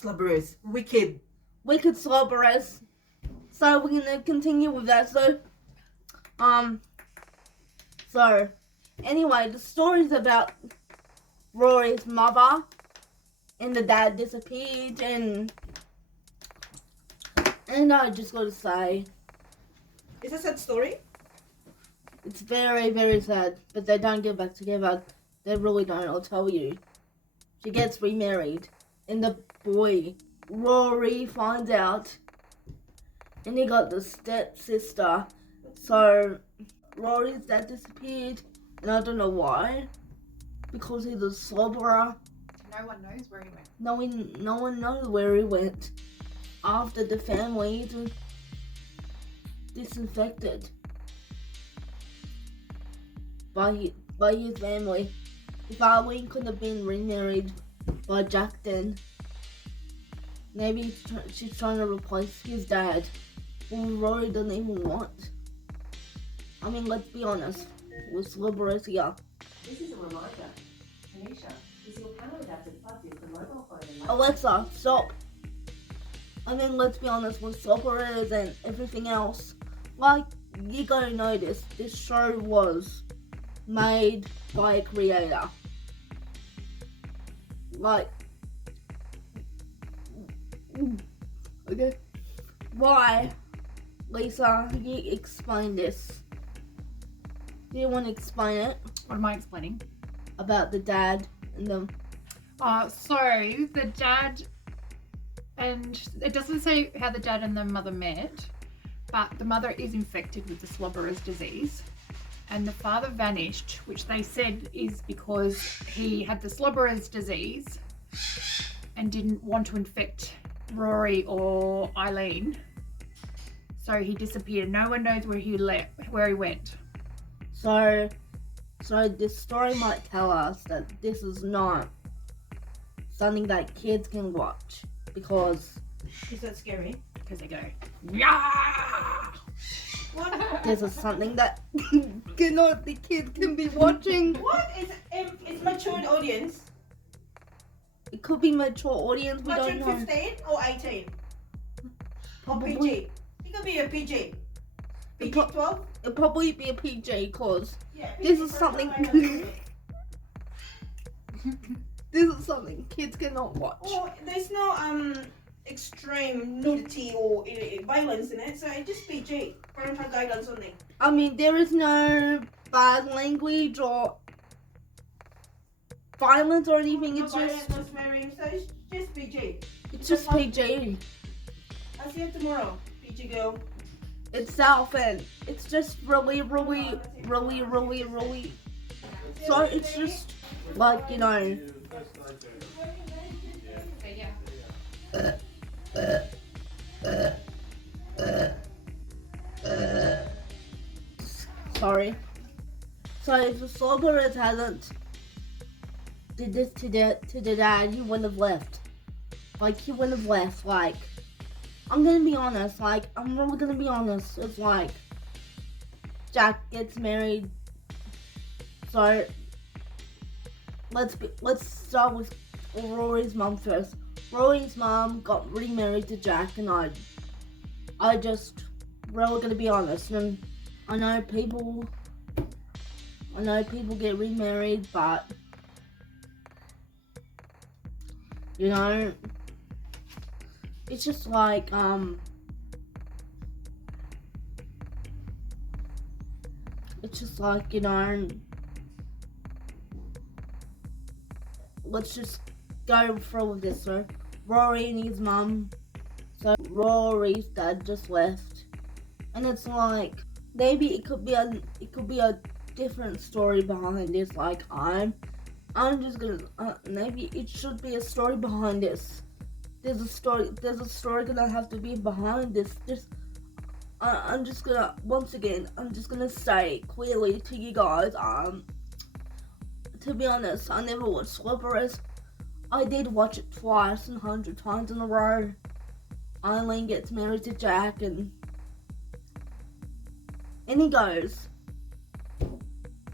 Slobberers? Wicked Slobberers. So we're gonna continue with that. So anyway, the story's about Rory's mother and the dad disappeared, and I just gotta say, It's a sad story. it's very, very sad, but they don't get back together. They really don't, I'll tell you. She gets remarried, and the boy, Rory, finds out, and he got the stepsister. So Rory's dad disappeared, and I don't know why, because he's a slobberer. No one knows where he went. No one knows where he went after the family was disinfected by his family. If Arlene could have been remarried by Jack, then maybe she's trying to replace his dad, who Rory doesn't even want. I mean, let's be honest, with Slobberers here. This is a reminder. Taneasha, is your panel adapted plugged into the mobile phone and laptop? Alexa, stop. I mean, let's be honest, with Slobberers and everything else, like, you gotta notice, this show was made by a creator. Like, okay. Why? Lisa, you explain this. Do you want to explain it? What am I explaining? About the dad and the... So the dad, and it doesn't say how the dad and the mother met, but the mother is infected with the Slobberers disease, and the father vanished, which they said is because he had the Slobberers disease and didn't want to infect Rory or Eileen, so he disappeared. No one knows where he went. So this story might tell us that this is not something that kids can watch, because Is that scary? Because they go, yeah! What? this is something that the kids can be watching. What? It's matured audience. It could be mature audience, we Matured don't know. 15 or 18? Or Probably. PG? It could be a PG. PG 12? It'll probably be a PG, cause Yeah. this PG is something this is something kids cannot watch. Or there's no extreme nudity or violence in it, so it's just PG. Parental guidance only. I mean, there is no bad language or violence or anything. No It's violence, just no swearing, so it's just PG. it's just PG I'll see you tomorrow, PG girl. itself, and it's just really. So it's just like, you know. Sorry. So if the Slobberers hadn't did this to the dad, he wouldn't have left. Like, he wouldn't have left. Like, I'm gonna be honest. Like, I'm really gonna be honest. It's like Jack gets married. So let's start with Rory's mom first. Rory's mom got remarried to Jack, and I just really gonna be honest. And I know people get remarried, but you know, it's just like you know, let's just go through with this. So Rory and his mum. So Rory's dad just left, and it's like maybe it could be a different story behind this. Like I'm just gonna maybe it should be a story behind this. There's a story gonna have to be behind this. I'm just gonna say clearly to you guys. To be honest, I never watched Slobberers. I did watch it twice and 100 times in a row. Eileen gets married to Jack, and he goes.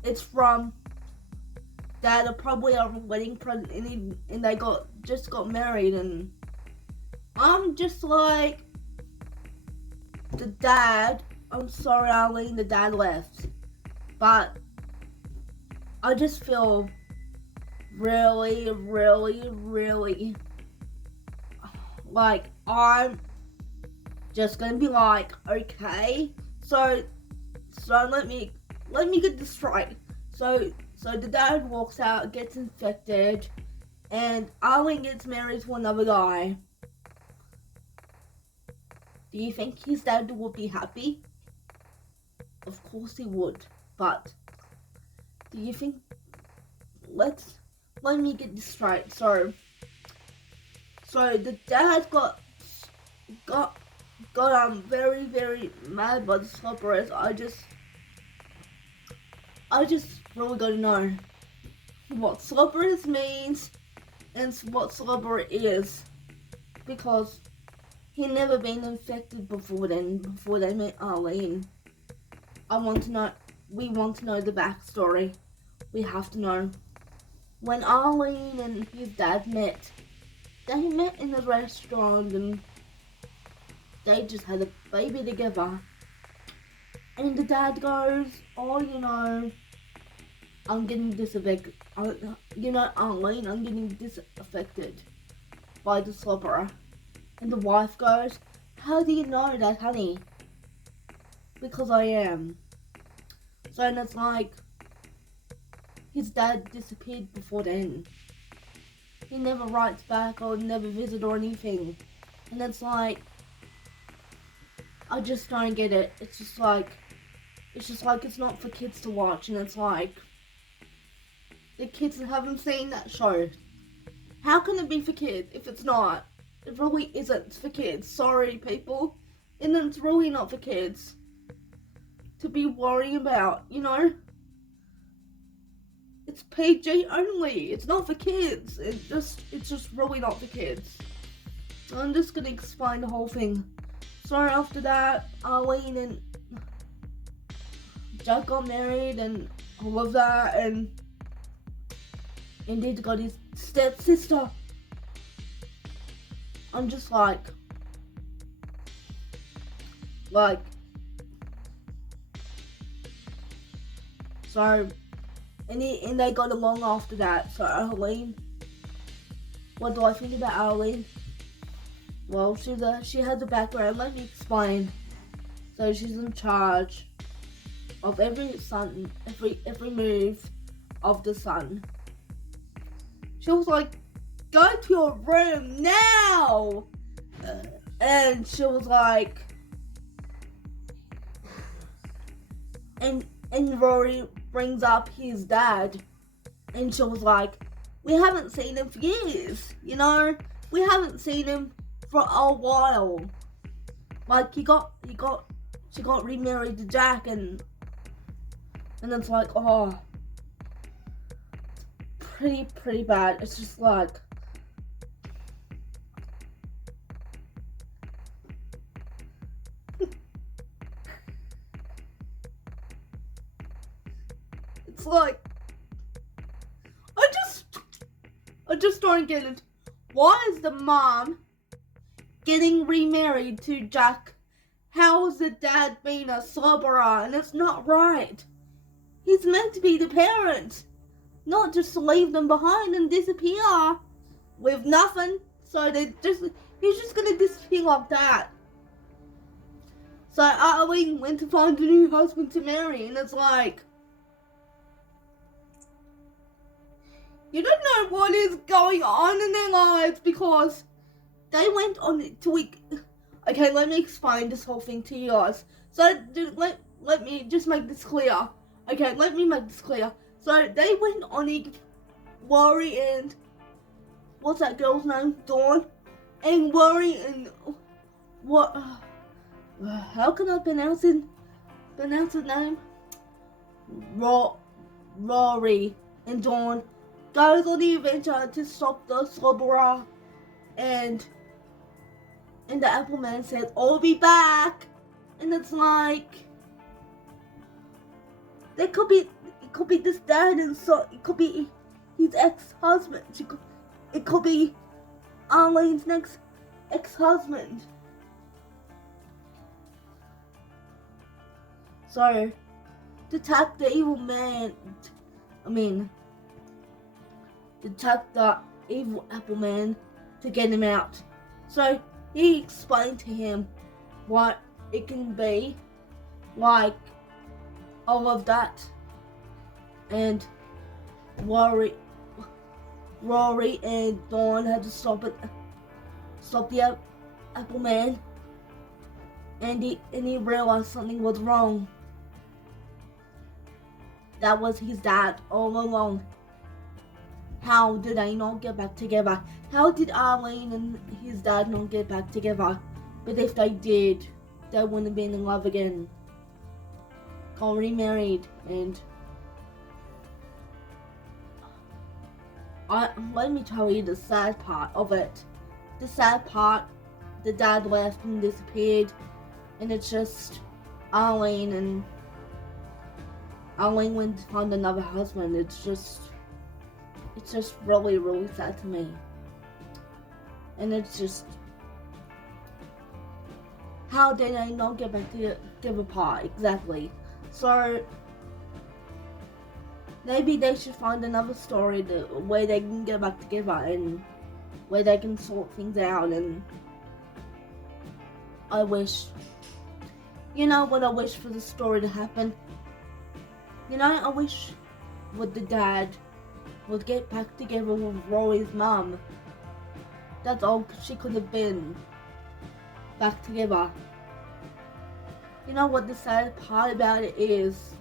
It's from Dad are probably a wedding present, and they just got married, and I'm just like the dad. I'm sorry, Arlene, the dad left. But I just feel really, really, really like I'm just gonna be like, okay, so let me get this right. So the dad walks out, gets infected, and Arlene gets married to another guy. Do you think his dad would be happy? Of course he would, but do you think, let me get this right. So the dad got very, very mad by the Slobberers. I just really gotta know what Slobberers means and what Slobberer is, because he never been infected before they met Arlene. We want to know the backstory. We have to know. When Arlene and his dad met, they met in a restaurant and they just had a baby together. And the dad goes, oh, I'm getting disaffected. Arlene, I'm getting disaffected by the Slobberer. And the wife goes, how do you know that, honey? Because I am. So and it's like, his dad disappeared before then. He never writes back or never visits or anything. And it's like, I just don't get it. It's just like it's not for kids to watch, and it's like, the kids haven't seen that show. How can it be for kids if it's not? It really isn't for kids. Sorry, people. And it's really not for kids to be worrying about, It's PG only. It's not for kids. It's just really not for kids. So I'm just gonna explain the whole thing. So after that, Arlene and Jack got married and all of that, and indeed got his stepsister. I'm just like, so, and they got along after that. So Arlene, what do I think about Arlene? Well, she has a background. Let me explain. So she's in charge of every move of the son. She was like, go to your room now! And she was like, and Rory brings up his dad, and she was like, we haven't seen him for years, we haven't seen him for a while. Like, she got remarried to Jack, and it's like, oh, pretty bad. It's just like, it's like, I just don't get it. Why is the mom getting remarried to Jack? How is the dad being a slobberer? And it's not right. He's meant to be the parent, not just to leave them behind and disappear with nothing. So he's just gonna disappear like that. So Arlene went to find a new husband to marry, and it's like, you don't know what is going on in their lives, because they went on to okay, let me explain this whole thing to you guys. So let me just make this clear. Okay, let me make this clear. So they went on Worry and what's that girl's name? Dawn. And Worry and what? How can I pronounce his name? Rory and Dawn goes on the adventure to stop the Slobberer, and the Apple Man said, "I'll be back," and it's like, it could be this dad, and so it could be his ex-husband. It could be Arlene's next ex-husband. So, to attack the evil man, to attack the evil apple man to get him out. So, he explained to him what it can be like, all of that, and Rory and Dawn had to stop the apple man, and he realized something was wrong. That was his dad all along. How did they not get back together? How did Arlene and his dad not get back together? But if they did, they wouldn't have been in love again. Got remarried, and let me tell you the sad part of it. The sad part, the dad left and disappeared, and it's just Arlene went to find another husband. It's just really, really sad to me. And it's just, how did they not get back together apart? Exactly. So, maybe they should find another story where they can get back together and where they can sort things out. And I wish, you know what I wish for the story to happen? You know, I wish the dad would get back together with Rory's mum. That's all she could have been. Back together. You know what the sad part about it is?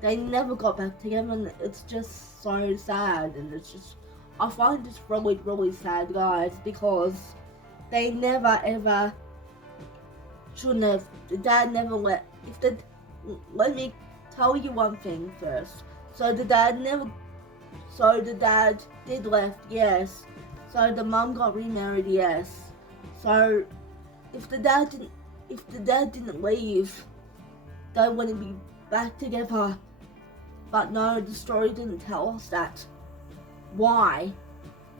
They never got back together, and it's just so sad. And it's just, I find this really, really sad, guys, because they never ever shouldn't have. The dad never let me tell you one thing first. So the dad did left, yes. So the mum got remarried, yes. So if the dad didn't leave, they wouldn't be back together. But no, the story didn't tell us that. Why?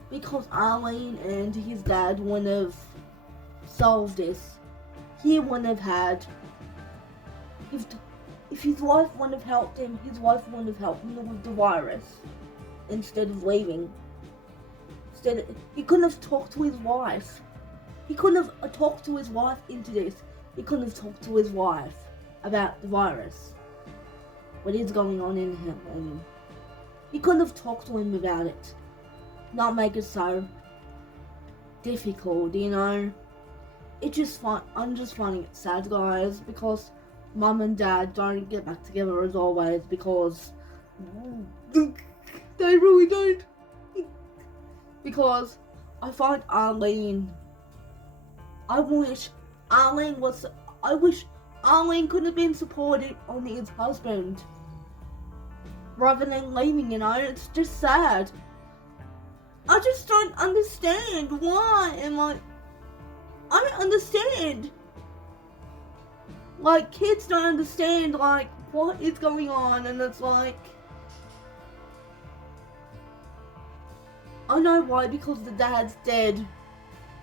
Because Arlene and his dad wouldn't have solved this. He wouldn't have had. If his wife wouldn't have helped him, his wife wouldn't have helped him with the virus. Instead of leaving. He couldn't have talked to his wife. He couldn't have talked to his wife into this. He couldn't have talked to his wife about the virus. What is going on in him. And he couldn't have talked to him about it. Not make it so difficult, you know. It's just fun. I'm just finding it sad, guys, because Mum and Dad don't get back together as always, because they really don't. Because I find Arlene. I wish Arlene could have been supported on his husband rather than leaving, you know. It's just sad. I just don't understand why, and I don't understand. Kids don't understand, what is going on, and it's I know why, because the dad's dead.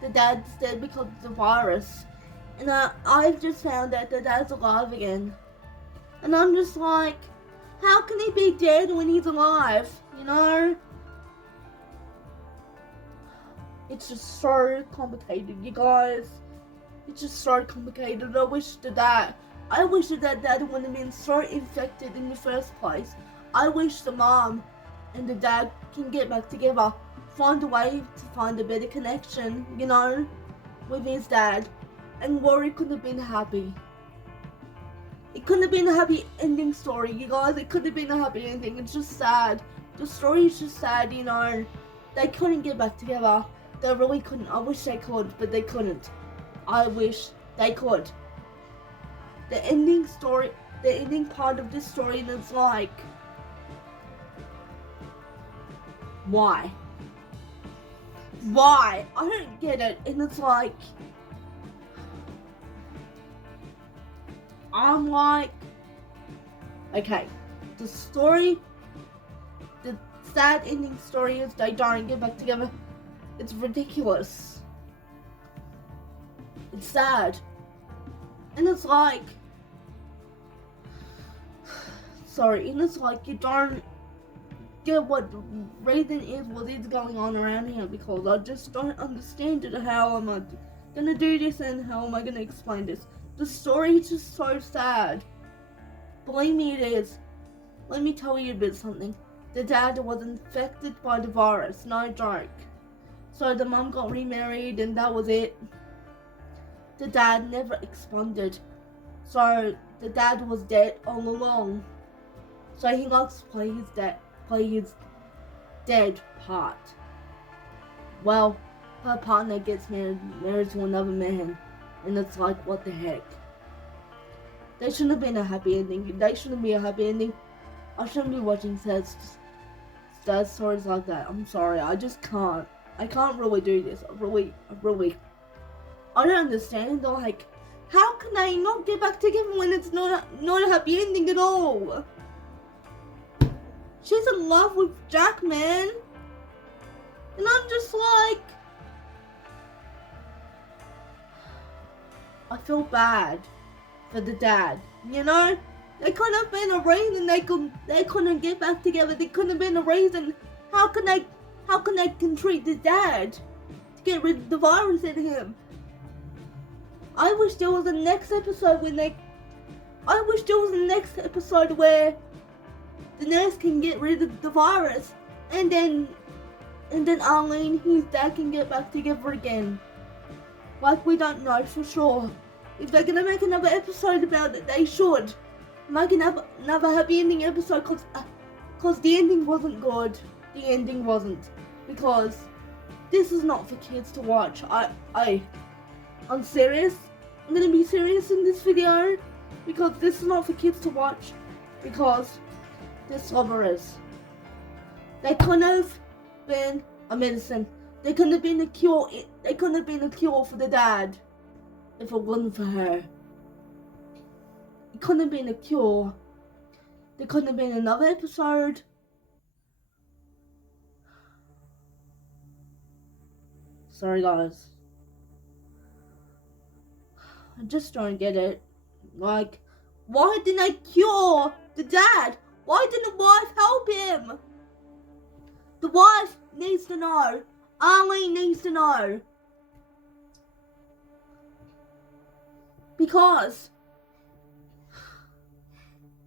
The dad's dead because of the virus. And I've just found out the dad's alive again. And I'm just how can he be dead when he's alive? You know? It's just so complicated, you guys. It's just so complicated. I wish that dad wouldn't have been so infected in the first place. I wish the mom and the dad can get back together. Find a way to find a better connection, you know, with his dad. And Rory could have been happy. It couldn't have been a happy ending story, you guys. It could have been a happy ending. It's just sad. The story is just sad, you know. They couldn't get back together. They really couldn't. I wish they could, but they couldn't. I wish they could. The ending part of this story is why? Why? I don't get it. And it's I'm okay, the sad ending story is they don't get back together. It's ridiculous. It's sad. And it's like, sorry, and it's like you don't get what the reason is, what is going on around here, because I just don't understand it. How am I gonna do this and how am I gonna explain this? The story is just so sad. Believe me, it is. Let me tell you a bit something. The dad was infected by the virus, no joke. So the mum got remarried and that was it. The dad never expanded. So the dad was dead all along. So he likes to play his dead part. Well, her partner gets married to another man. And it's like, what the heck? They shouldn't have been a happy ending. They shouldn't be a happy ending. I shouldn't be watching sad stories like that. I'm sorry, I just can't. I can't really do this. I don't understand. Like, how can they not get back together when it's not a happy ending at all? She's in love with Jack, man. And I'm just like, I feel bad for the dad, you know? There could have been a reason they couldn't get back together. There could have been a reason. How can they treat the dad to get rid of the virus in him? I wish there was a next episode where the nurse can get rid of the virus, and then Arlene, his dad, can get back together again. Like, we don't know for sure. If they're gonna make another episode about it, they should make another happy ending episode, cause the ending wasn't good. The ending wasn't, because this is not for kids to watch. I'm serious. I'm gonna be serious in this video, because this is not for kids to watch, because they're slobberers. They couldn't have been a medicine. They couldn't have been a cure. They couldn't have been a cure for the dad if it wasn't for her. It couldn't have been a cure. There couldn't have been another episode. Sorry, guys. I just don't get it. Like, why didn't they cure the dad? Why didn't the wife help him? The wife needs to know. Arlene needs to know. Because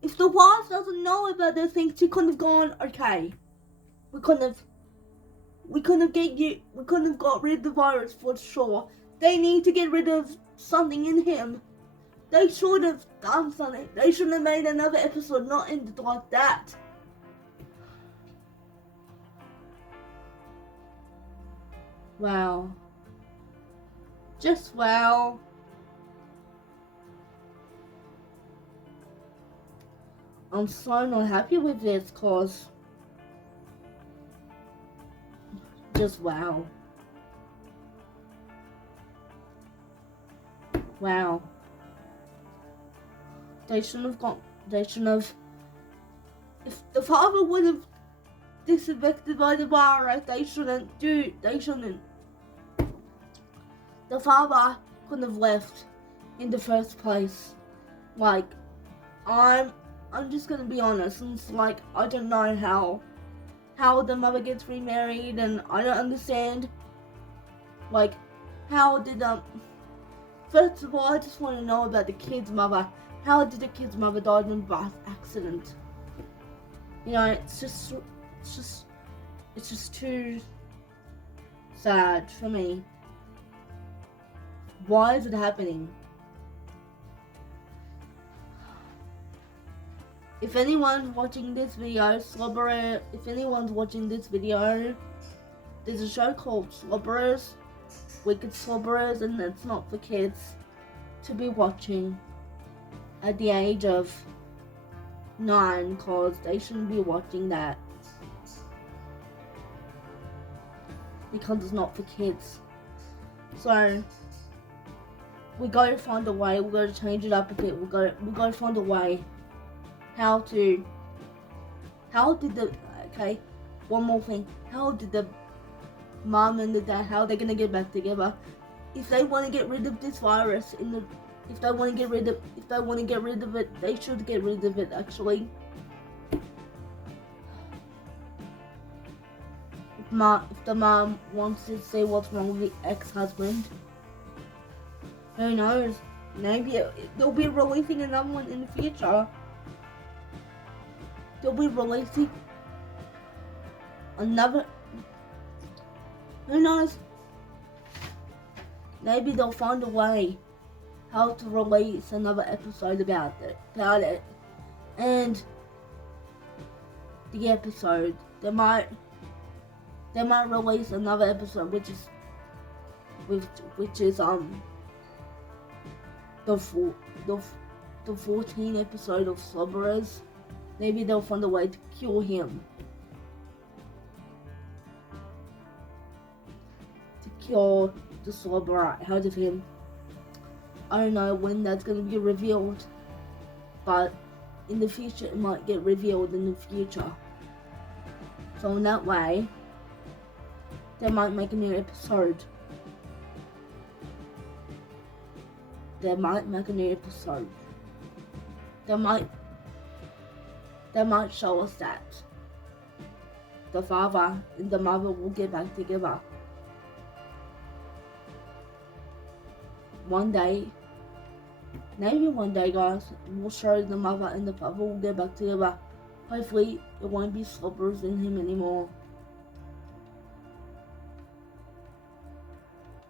if the wife doesn't know about those things, she couldn't have gone, okay, we couldn't have got rid of the virus for sure. They need to get rid of something in him. They should have done something. They shouldn't have made another episode, not ended like that. Wow. Just wow. I'm so not happy with this, cause just wow. Wow. They shouldn't have, if the father would have disinfected by the virus, they shouldn't. The father couldn't have left in the first place. Like, I'm just gonna be honest, and it's like, I don't know how the mother gets remarried, and I don't understand, like, how did, first of all, I just want to know about the kid's mother. How did the kid's mother die in a bus accident? You know, it's just too sad for me. Why is it happening? If anyone's watching this video, if anyone's watching this video, there's a show called Slobberers, Wicked Slobberers, and it's not for kids to be watching at the age of 9, cause they shouldn't be watching that, because it's not for kids. So we gotta find a way. We gotta change it up a bit. We gotta find a way. One more thing. How did the mom and the dad, how are they gonna get back together? if they want to get rid of this virus if they want to get rid of it, they should get rid of it actually. If the mom wants to see what's wrong with the ex-husband, who knows? Maybe they'll be releasing another one in the future. They'll be releasing another. Who knows? Maybe they'll find a way how to release another episode about it. And the episode, they might release another episode, which is the 14th episode of Slobberers. Maybe they'll find a way to cure him. To cure the Slobberer out of him. I don't know when that's going to be revealed, but in the future it might get revealed in the future. So in that way, they might make a new episode. They might make a new episode. They might show us that the father and the mother will get back together. One day, maybe one day, guys, we'll show the mother and the father will get back together. Hopefully, it won't be Slobberers in him anymore.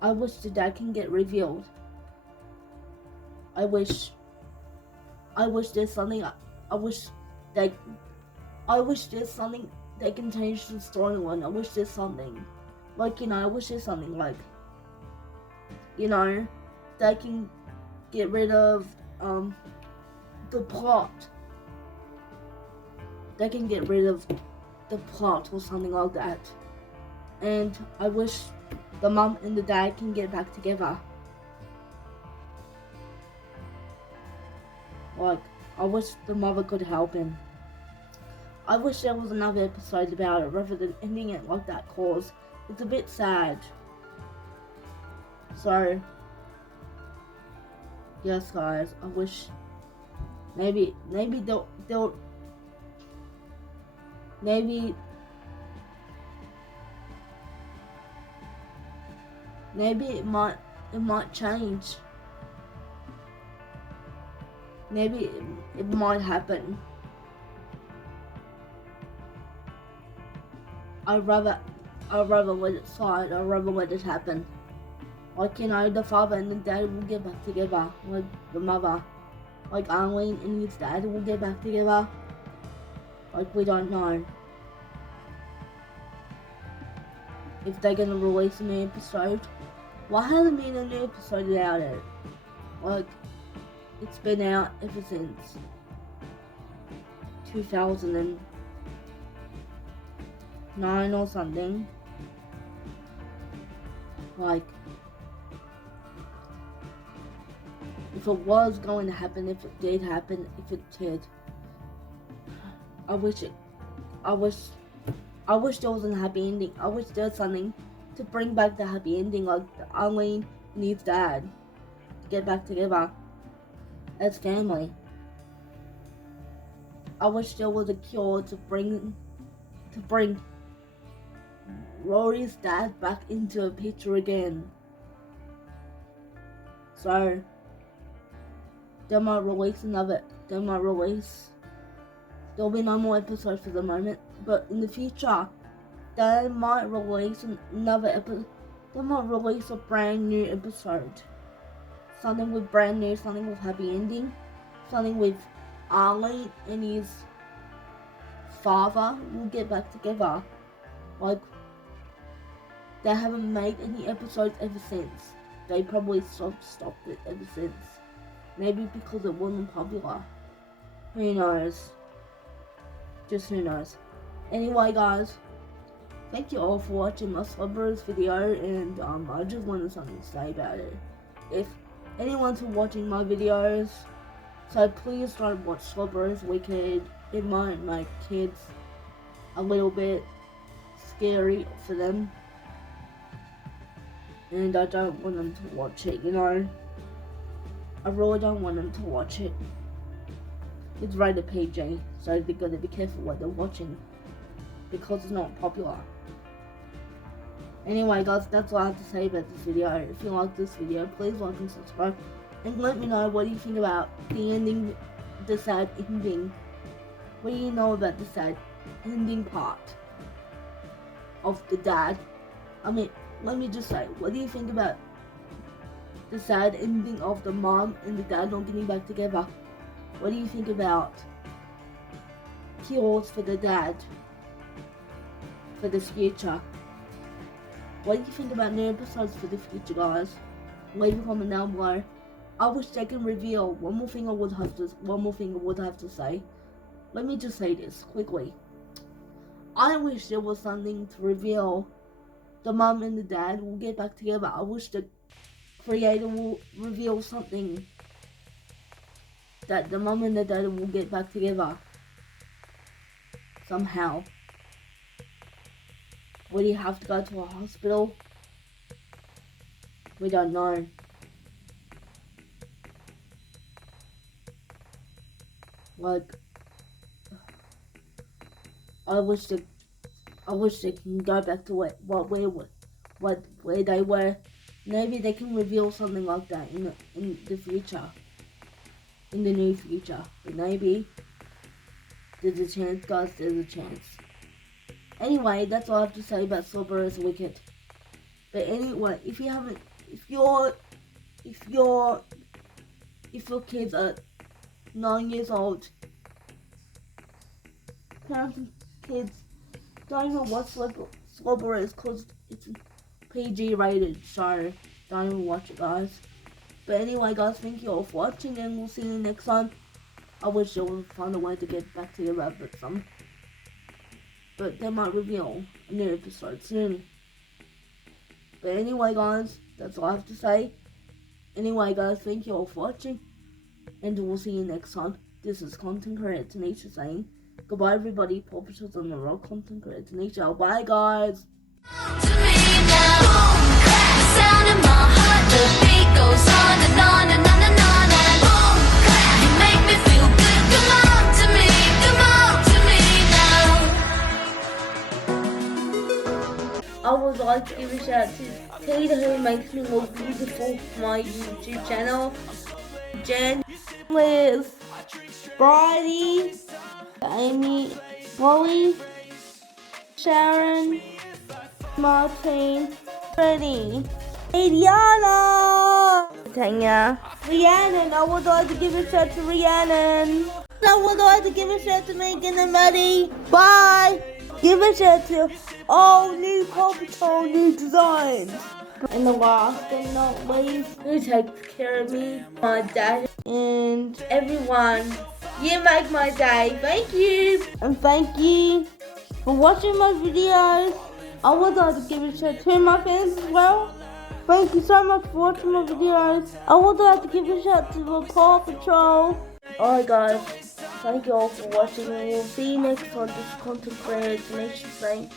I wish the dad can get revealed. I wish there's something. I wish there's something they can change the storyline. I wish there's something, I wish there's something they can get rid of the plot. They can get rid of the plot or something like that. And I wish the mom and the dad can get back together. I wish the mother could help him. I wish there was another episode about it rather than ending it like that, cause it's a bit sad. So, yes guys, I wish maybe they'll maybe it might change. Maybe it might happen. I'd rather let it slide. I'd rather let it happen. The father and the dad will get back together. The mother, Arlene and his dad will get back together. We don't know if they're gonna release a new episode. Why hasn't been a new episode about it? It's been out ever since 2009 or something. If it was going to happen, if it did happen, if it did, I wish there was a happy ending. I wish there was something to bring back the happy ending, like Arlene and his dad to get back together as family. I wish there was a cure to bring Rory's dad back into the picture again. So they might release there'll be no more episodes for the moment, but in the future they might release another episode. They might release a brand new episode. Something with brand new, something with happy ending, something with Arlene and his father will get back together. They haven't made any episodes ever since. They probably stopped it ever since. Maybe because it wasn't popular. Who knows? Just who knows. Anyway guys, thank you all for watching my Slobberers video, and I just wanted something to say about it. If anyone's watching my videos, so please don't watch Slobberers Wicked. It might make kids a little bit scary for them. and I don't want them to watch it, you know. I really don't want them to watch it. It's rated PG, so they've got to be careful what they're watching, because it's not popular. Anyway guys, that's all I have to say about this video. If you like this video, please like and subscribe, and let me know what you think about the ending, the sad ending. What do you know about the sad ending part of the dad? I mean, let me just say, what do you think about the sad ending of the mom and the dad not getting back together? What do you think about cures for the dad for the future? What do you think about new episodes for the future, guys? Leave a comment down below. I wish they can reveal one more thing I would have to say. Let me just say this quickly. I wish there was something to reveal the mum and the dad will get back together. I wish the creator will reveal something that the mum and the dad will get back together somehow. Would he have to go to a hospital? We don't know. Like, I wish they can go back to where they were. Maybe they can reveal something like that in the future, in the near future. But maybe there's a chance, guys. There's a chance. Anyway, that's all I have to say about Slobberers Wicked. But anyway, if your kids are 9 years old, parents and kids don't even watch Slobberers because it's PG rated, so don't even watch it, guys. But anyway, guys, thank you all for watching, and we'll see you next time. I wish they would find a way to get back together, but they might reveal a new episode soon. But anyway, guys, that's all I have to say. Anyway, guys, thank you all for watching, and we'll see you next time. This is content creator Taneasha saying goodbye, everybody. Paw Patrol's on the road. Content creator Taneasha. Bye, guys. I would like to give a shout out to Peter, who makes me look beautiful for my YouTube channel. Jen, Liz, Bridie, Amy, Chloe, Sharon, Martin, Freddie, Diana, Tanya, Rhiannon. I would like to give a shout to Rhiannon. I would like to give a shout to Megan and Maddie. Bye. Give a shout to all new Paw Patrol new designs. And the last but not least, who takes care of me, my dad, and everyone. You make my day. Thank you. And thank you for watching my videos. I would like to give a shout to my fans as well. Thank you so much for watching my videos. I would like to give a shout to the Paw Patrol. Alright guys, thank you all for watching, and we'll see you next on this content creator Taneasha saying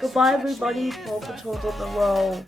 goodbye, everybody. Paw Patrol's on the roll.